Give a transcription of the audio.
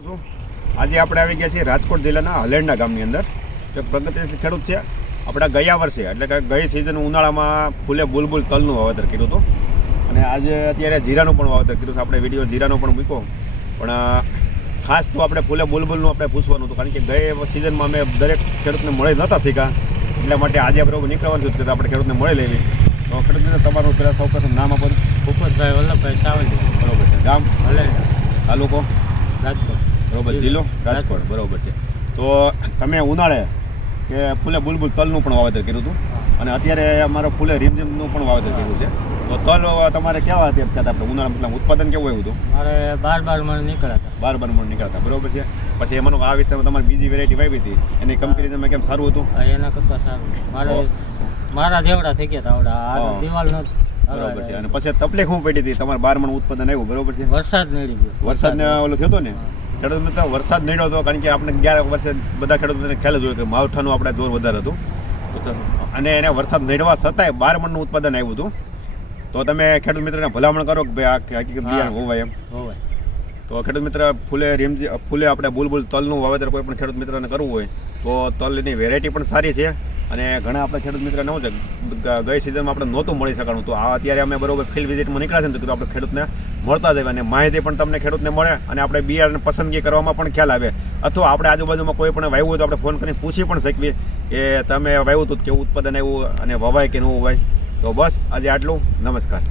આજે આપણે આવી ગયા છીએ રાજકોટ જિલ્લાના હલેરડા ગામની અંદર. એક પ્રગતિશીલ ખેડૂત છે. આપણે ગયા વર્ષે એટલે કે ગઈ સિઝન ઉનાળામાં ફૂલે બુલબુલ તલનું વાવેતર કર્યું હતું અને આજે અત્યારે જીરાનું પણ વાવેતર કર્યું છે. આપણે વિડીયો જીરાનો પણ મૂક્યો, પણ ખાસ તો આપણે ફૂલે બુલબુલનું આપણે પૂછવાનું હતું, કારણ કે ગઈ સિઝનમાં અમે દરેક ખેડૂતને મળી નહોતા શીખ્યા, એટલા માટે આજે બરોબર નીકળવાનું હતું કે આપણે ખેડૂતને મળી લેવી. તો ખેડૂતને તમારું પહેલાં સૌ પ્રથમ નામ આપો. ભૂપતભાઈ વલ્લભભાઈ સાવલી. બરોબર છે. ગામ હલેરડા, તાલુકો રાજકોટ. બરોબર, જિલ્લો રાજકોટ. બરોબર છે. તો તમે ઉનાળે કે ફૂલે બુલબુલ તલનું પણ વાવેતર કર્યું હતું અને અત્યારે અમારે ફૂલે રીમઝીમનું પણ વાવેતર કર્યું છે. તો તલ તમારે કેવા હતા આપણે ઉનાળા મતલબ ઉત્પાદન કેવું આવ્યું હતું? મારે 12 મણ નીકળ્યા હતા. 12 મણ નીકળ્યા. બરોબર છે. પછી એમાંનો આ વિસ્તારમાં તમારે બીજી વેરાયટી વાવી હતી, એની કમ્પેરિઝનમાં કેમ સારું હતું? એના કરતાં સારું. મારા જેવડા થઈ ગયા હતા આવડા. આ દિવાલ નો બરોબર છે. અને પછી તકલીફ શું પડી હતી? તમારે 12 મણ ઉત્પાદન આવ્યું. બરોબર છે. વરસાદ નડી ગયો. વરસાદને ઓલો થયો હતો ને, ખેડૂત મિત્ર વરસાદ નડ્યો હતો, કારણ કે આપણે 11 વર્ષે બધા ખેડૂતોને ખ્યાલ જ હોય કે માવઠાનું આપણે જોર વધારે હતું, અને એને વરસાદ નડવા છતાંય 12 મણનું ઉત્પાદન આવ્યું હતું. તો તમે ખેડૂત મિત્રને ભલામણ કરો કે ભાઈ આ હકીકત બિયારણ હોવાય એમ. તો ખેડૂત મિત્ર ફૂલે આપણે બુલબુલ તલનું વાવેતર કોઈ પણ ખેડૂત મિત્રને કરવું હોય તો તલની વેરાયટી પણ સારી છે. અને ઘણા આપણે ખેડૂત મિત્રને શું છે, ગઈ સિઝનમાં આપણે નહોતું મળી શકાણું, તો આ અત્યારે અમે બરોબર ફિલ્ડ વિઝિટમાં નીકળ્યા છે ને, તો આપણે ખેડૂતને મળતા જઈએ અને માહિતી પણ તમને ખેડૂતને મળે અને આપણે બિયારણ પસંદગી કરવામાં પણ ખ્યાલ આવે, અથવા આપણે આજુબાજુમાં કોઈ પણ વાવ્યું હોય તો આપણે ફોન કરીને પૂછી પણ શકીએ કે તમે વાવ્યું હતું કેવું ઉત્પાદન આવ્યું અને વવાય કે ન વવાય. તો બસ આજે આટલું. નમસ્કાર.